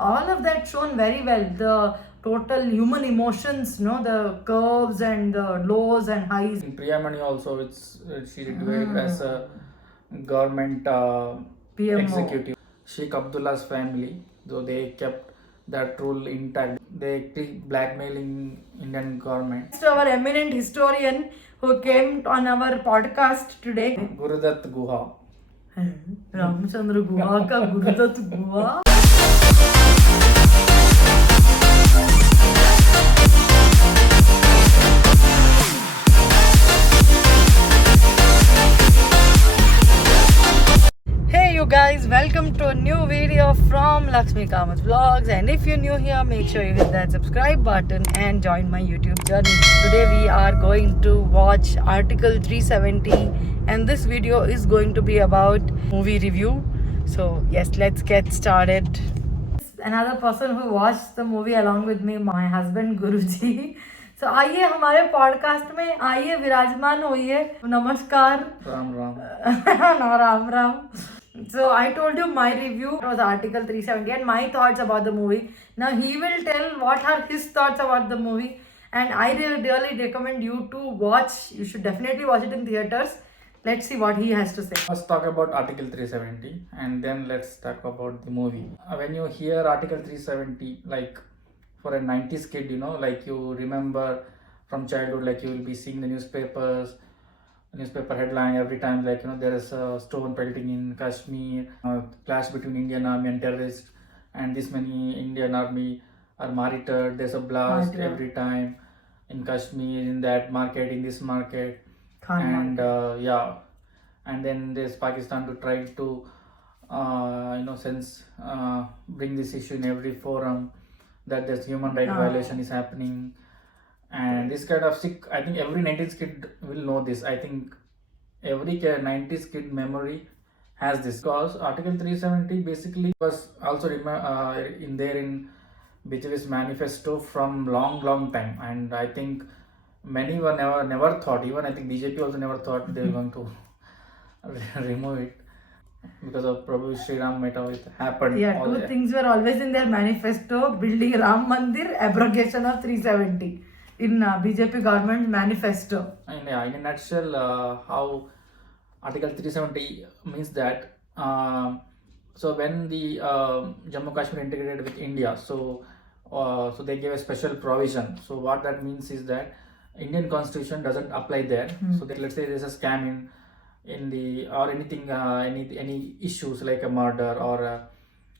all of that shown very well. The total human emotions, the curves and the lows and highs. In Priyamani also, she did very good as a government PMO. executive. Sheikh Abdullah's family, though they kept that rule intact, they keep blackmailing Indian government. Next, our eminent historian who came on our podcast today. Gurudat Guha. Ramchandra Guha का गुरुदत्त गुहा. Hey you guys, welcome to a new video from LakshmiKamathVlogs, and if you're new here, make sure you hit that subscribe button and join my YouTube journey. Today we are going to watch Article 370, and this video is going to be about movie review. So yes, let's get started. Another person who watched the movie along with me, my husband Guruji. So आइए हमारे podcast में आइए विराजमान होइए. नमस्कार. Ram Ram. No, Ram Ram. So I told you my review was Article 370 and my thoughts about the movie. Now he will tell what are his thoughts about the movie, and I really recommend you to watch. You should definitely watch it in theaters. Let's see what he has to say. Let's talk about Article 370 and then let's talk about the movie. When you hear Article 370, like for a 90s kid, like you remember from childhood, like you will be seeing the newspaper headline every time, like there is a stone pelting in Kashmir, clash between Indian army and terrorists, and this many Indian army are martyred. There's a blast every time in Kashmir, in that market, in this market. And and then there's Pakistan to try to bring this issue in every forum that there's human right violation is happening, and this kind of sick. I think every 90s kid will know this. I think every 90s kid memory has this, because Article 370 basically was also in BJP's manifesto from long time, and I think many were never thought, even I think BJP also never thought they were going to remove it, because of Prabhu Sri Ram Meta, it happened. Yeah, two things were always in their manifesto: building Ram Mandir, abrogation of 370 in BJP government manifesto. And in a nutshell, how Article 370 means that so when the Jammu Kashmir integrated with India, so they gave a special provision. So what that means is that Indian constitution doesn't apply there. So that, let's say there's a scam in the or anything, any issues like a murder or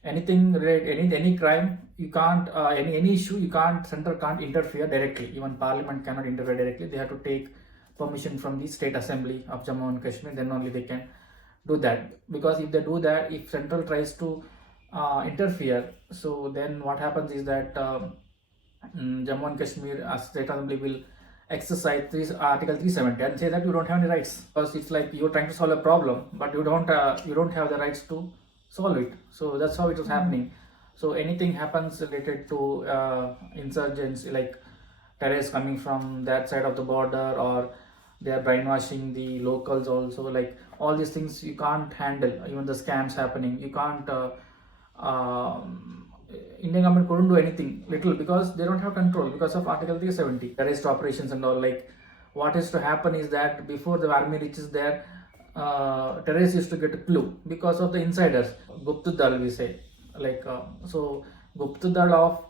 anything related, any crime, you can't any issue, you can't, center can't interfere directly. Even parliament cannot interfere directly. They have to take permission from the state assembly of Jammu and Kashmir, then only they can do that. Because if they do that, if central tries to interfere, so then what happens is that Jammu and Kashmir state assembly will exercise Article 370 and say that you don't have any rights, because it's like you're trying to solve a problem but you don't have the rights to solve it. So that's how it was happening. So anything happens related to insurgents, like terrorists coming from that side of the border, or they are brainwashing the locals also, like all these things you can't handle. Even the scams happening, you can't Indian government couldn't do anything little, because they don't have control because of Article 370. Terrorist operations and all, like what is to happen is that before the army reaches there, terrorists used to get a clue because of the insiders, Gupta Dal we say, like so Gupta Dal of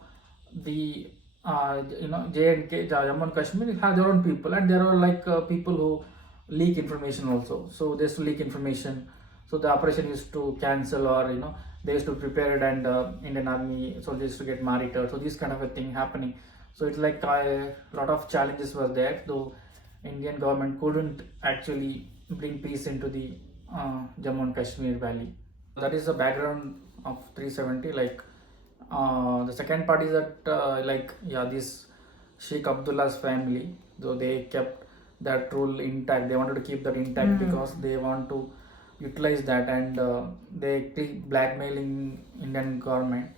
the J&K, Jammu and Kashmir have their own people, and there are like people who leak information also. So they used to leak information, so the operation used to cancel, or they used to prepare it, and Indian army soldiers used to get martyred. So this kind of a thing happening. So it's like a lot of challenges were there, though Indian government couldn't actually bring peace into the Jammu and Kashmir valley. That is the background of 370. Like the second part is that this Sheikh Abdullah's family, though they kept that rule intact, they wanted to keep that intact because they want to utilize that, and they keep blackmailing Indian government,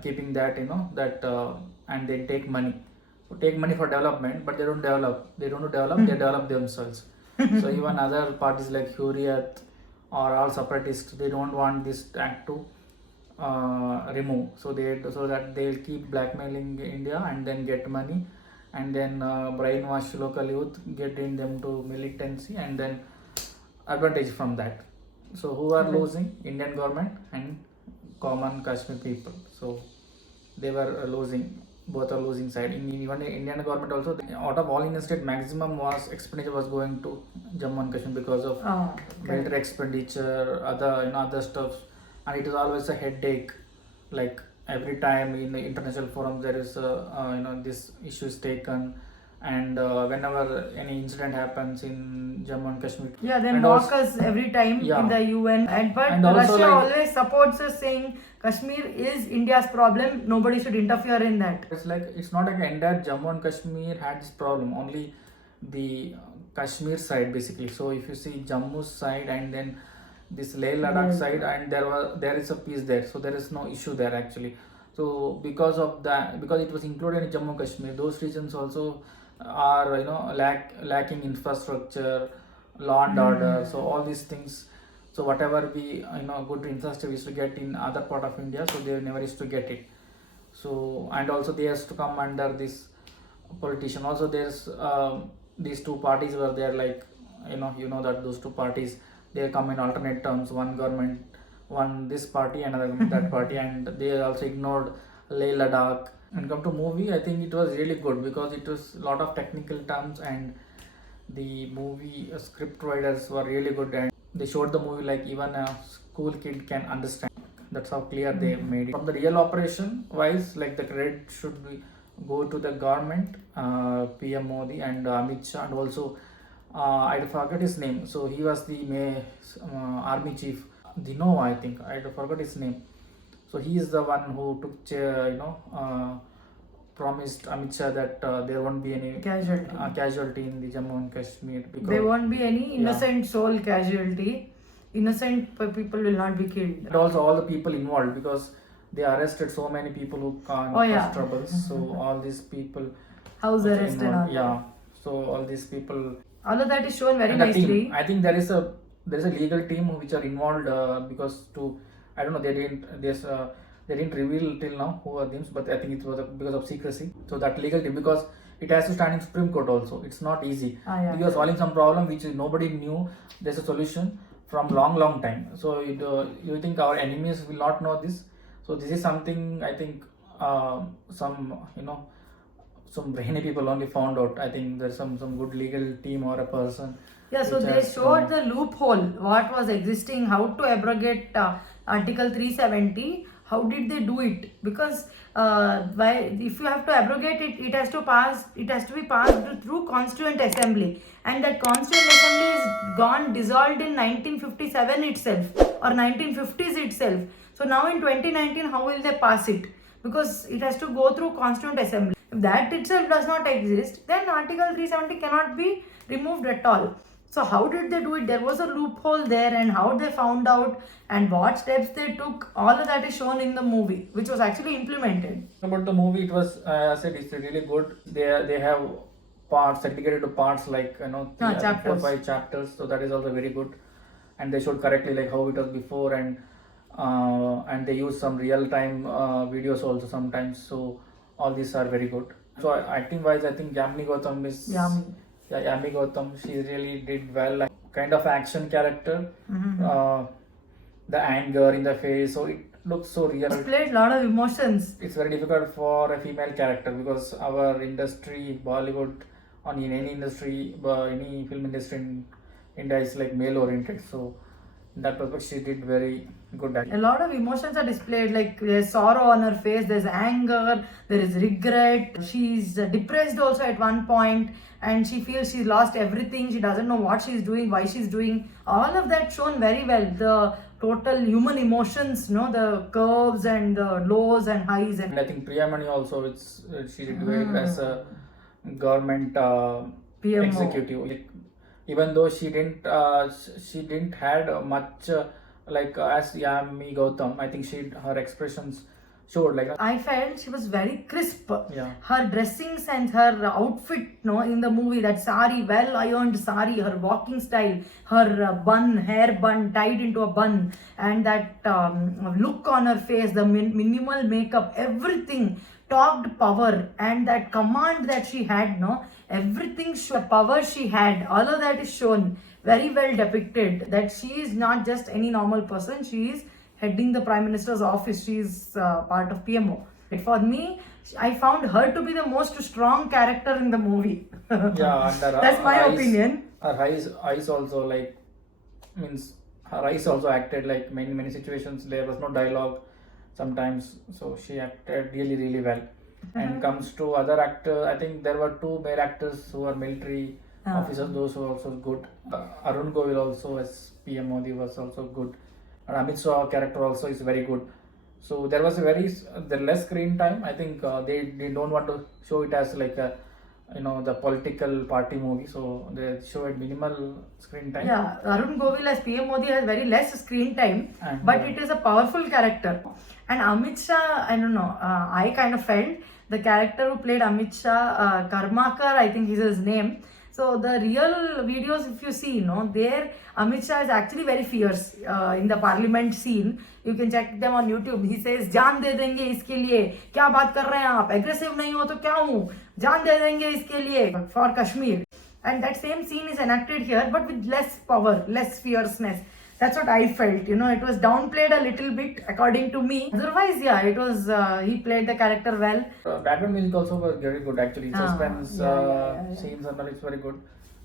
keeping that and they take money for development, but they don't develop, they develop themselves. So even other parties like Hurriyat or all separatists, they don't want this act to remove. So that they'll keep blackmailing India and then get money, and then brainwash local youth, getting them to militancy, and then advantage from that. So who are losing? Indian government and common Kashmir people. So they were losing. Both are losing side. Even the Indian government also, out of all Indian state, maximum was expenditure was going to Jammu and Kashmir because of military expenditure, other stuff, and it is always a headache. Like every time in the international forums, there is this issue is taken, and whenever any incident happens in Jammu and Kashmir, Yeah, then and mock us every time in the UN. But And also, Russia like- always supports us, saying Kashmir is India's problem. Nobody should interfere in that. it's not like entire Jammu and Kashmir had this problem. Only the Kashmir side basically. So if you see Jammu side and then this Leh Ladakh side, and there is a peace there. So there is no issue there actually. So because of that, because it was included in Jammu and Kashmir, those regions also are lacking infrastructure, law and order. So all these things. So whatever we good infrastructure we used to get in other part of India, so they never used to get it. So and also they has to come under this politician. Also there's these two parties were there, like that those two parties, they come in alternate terms, one government, one this party, another that party, and they also ignored Leh Ladakh. And come to movie, I think it was really good because it was a lot of technical terms, and the movie script writers were really good, and they showed the movie like even a school kid can understand. That's how clear they made it. From the real operation wise, like the credit should be go to the government, PM Modi and Amit Shah, and also I forgot his name. So he was the army chief, Dino, I think. I forgot his name. So he is the one who took promised Amit Shah that there won't be any casualty in the Jammu and Kashmir. Because There won't be any innocent soul casualty. Innocent people will not be killed. And also all the people involved, because they arrested so many people who can't cause troubles. So all these people House also arrest and involved. all. Yeah. So all these people. All of that is shown very And the nicely. team. I think there is a legal team which are involved because I don't know, they didn't reveal till now who are names, but I think it was because of secrecy. So that legal team, because it has to stand in Supreme Court also. It's not easy. Because solving some problem which nobody knew, there's a solution from long time. So you think our enemies will not know this? So this is something I think some brainy people only found out. I think there's some good legal team or a person. Yeah, so they showed the loophole, what was existing, how to abrogate Article 370. How did they do it? Because if you have to abrogate it, it has to be passed through Constituent Assembly, and that Constituent Assembly is dissolved in 1957 itself or 1950s itself. So now in 2019, how will they pass it? Because it has to go through Constituent Assembly. If that itself does not exist, then Article 370 cannot be removed at all. So how did they do it? There was a loophole there, and how they found out and what steps they took, all of that is shown in the movie, which was actually implemented. About the movie, it was I said it's really good. They have parts segregated to parts, like 4 or 5 chapters. So that is also very good, and they showed correctly like how it was before, and they use some real time videos also sometimes. So all these are very good. So acting wise, I think Yami Gautham is Yami Gautham, she really did well. Like, kind of action character, the anger in the face, so it looks so real. It played a lot of emotions. It's very difficult for a female character because our industry, Bollywood, on in any industry, any film industry in India is like male oriented. So in that perspective, she did very good acting. A lot of emotions are displayed, like there's sorrow on her face, there's anger, there is regret. She's depressed also at one point, and she feels she's lost everything. She doesn't know what she's doing, why she's doing. All of that shown very well. The total human emotions, the curves and the lows and highs. And I think Priyamani also, she did very well as a government PMO. Executive. Even though she didn't had much as Yami Gautham, I think her expressions showed. Like I felt she was very crisp. yeah, Her dressing sense, her outfit, no, in the movie, that sari, well ironed sari, her walking style, her hair bun tied into a bun, and that look on her face, the minimal makeup, everything talked power, and that command that she had, no, everything, the power she had, all of that is shown very well depicted. That she is not just any normal person, she is heading the Prime Minister's office, she is part of PMO. For me, I found her to be the most strong character in the movie. yeah, and That's my opinion. Her eyes also, like, means her eyes also acted like many situations. There was no dialogue sometimes, so she acted really well. And comes to other actor, I think there were two male actors who are military officers. Those were also good. Arun Govil also as PM Modi was also good, and Amit Shah character also is very good. So there was a the less screen time. I think they don't want to show it as like a the political party movie, so they show it minimal screen time. Yeah, Arun Govil as PM Modi has very less screen time, And, but it is a powerful character. And Amit Shah, I don't know, I kind of felt the character who played Amit Shah, Karmakar, I think is his name. So the real videos, if you see, there Amit Shah is actually very fierce in the parliament scene. You can check them on YouTube. He says, "जान दे देंगे इसके लिए, क्या बात कर रहे हैं आप? Aggressive नहीं हो तो क्या हूँ? जान दे देंगे इसके लिए for Kashmir." And that same scene is enacted here, but with less power, less fierceness. That's what I felt. It was downplayed a little bit, according to me. Otherwise, yeah, it was. He played the character well. Background music also was very good actually. Suspense yeah. scenes and all, it's very good.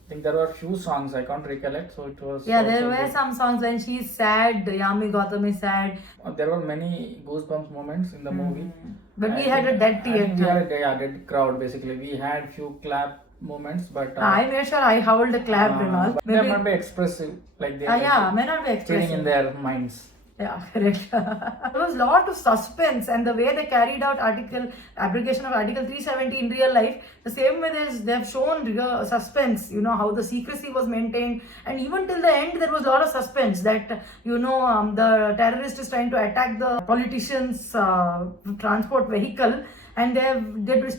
I think there were few songs I can't recollect, so it was. Yeah, there also were good. some songs when she's sad. Yami Gautham is sad. There were many Goosebumps moments in the movie. But we had a dead theater. We had a dead crowd basically. We had few clap moments, but I made sure I howled, clapped and all. They might be expressive, like they may not be feeling expressive in their minds. Yeah, correct. There was a lot of suspense, and the way they carried out abrogation of Article 370 in real life, the same way they have shown real suspense, how the secrecy was maintained, and even till the end there was a lot of suspense that, the terrorist is trying to attack the politician's transport vehicle, and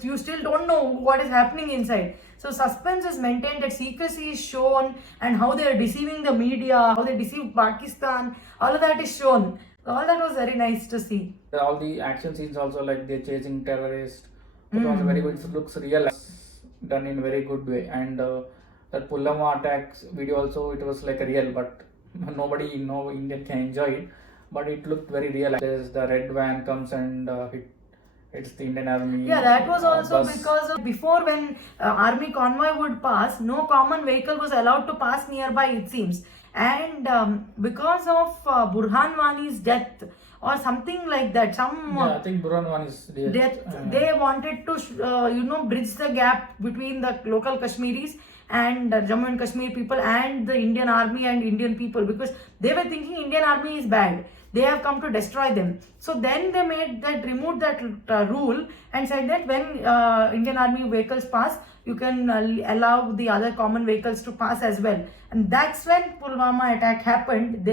you still don't know what is happening inside. So suspense is maintained, that secrecy is shown, and how they are deceiving the media, how they deceive Pakistan, all of that is shown. All that was very nice to see. All the action scenes also, like they're chasing terrorists. It was very good. It looks real, done in very good way. And that Pulwama attacks video also, it was like a real, but no Indian can enjoy it. But it looked very real. There's the red van comes and it's the Indian Army. Yeah, that was also bus. because before, when army convoy would pass, no common vehicle was allowed to pass nearby, it seems. And because of Burhan Wani's death or something like that, I think Burhan Wani's death, they wanted to bridge the gap between the local Kashmiris and Jammu and Kashmir people and the Indian army and Indian people, because they were thinking Indian army is bad. They have come to destroy them. So then they removed that rule and said that when Indian army vehicles pass, you can allow the other common vehicles to pass as well. And that's when Pulwama attack happened.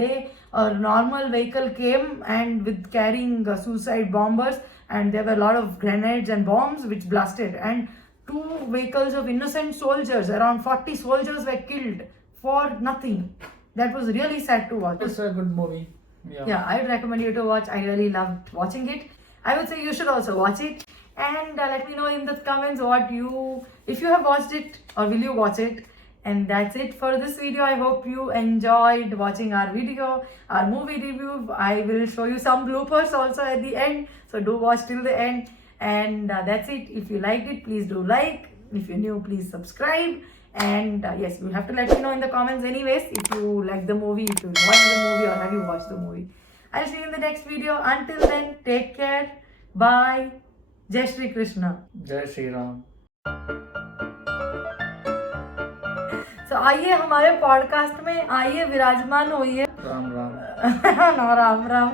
A normal vehicle came and with carrying suicide bombers, and there were a lot of grenades and bombs which blasted. And 2 vehicles of innocent soldiers, around 40 soldiers were killed for nothing. That was really sad to watch. It's a good movie. Yeah, I would recommend you to watch. I really loved watching it. I would say you should also watch it. And let me know in the comments if you have watched it or will you watch it. And that's it for this video. I hope you enjoyed watching our video, our movie review. I will show you some bloopers also at the end. So do watch till the end. And that's it. If you liked it, please do like. If you're new, please subscribe. And yes, you have to let me know in the comments anyways if you like the movie, if you watched the movie or have you watched the movie. I'll see you in the next video. Until then, take care. Bye. Jai Shri Krishna. Jai Shri Ram. So आइए हमारे podcast में आइए विराजमान होइए. राम राम. ना राम राम.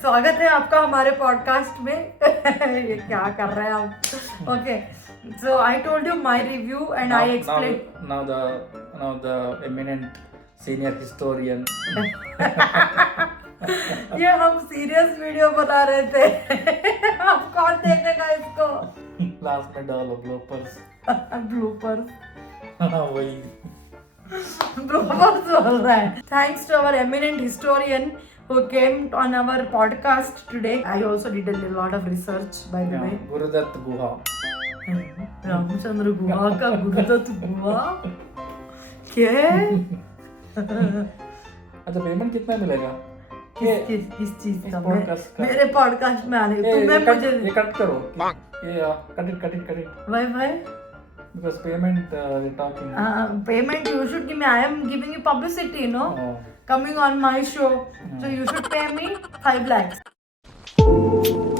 स्वागत है आपका हमारे पॉडकास्ट में. ये क्या कर रहे हैं आप? Okay. So I told you my review and I explained. Now the eminent senior historian. ये हम सीरियस वीडियो बना रहे थे अब कौन देखेगा इसको लास्ट में डालो ब्लूपर्स ब्लूपर्स वही ब्लूपर्स बोल रहा है thanks to our eminent historian who came on our podcast today. I also did a lot of research by the way. Gurudutt Guha Ramachandra Guha का गुरुदत्त गुहा क्या अच्छा पेमेंट कितना मिलेगा किस चीज का podcast का मेरे पॉडकास्ट में आने तुम्हें मुझे ये कट करो ये cut it why because payment they're talking payment you should give me I am giving you publicity you know coming on my show so you should pay me 5 lakhs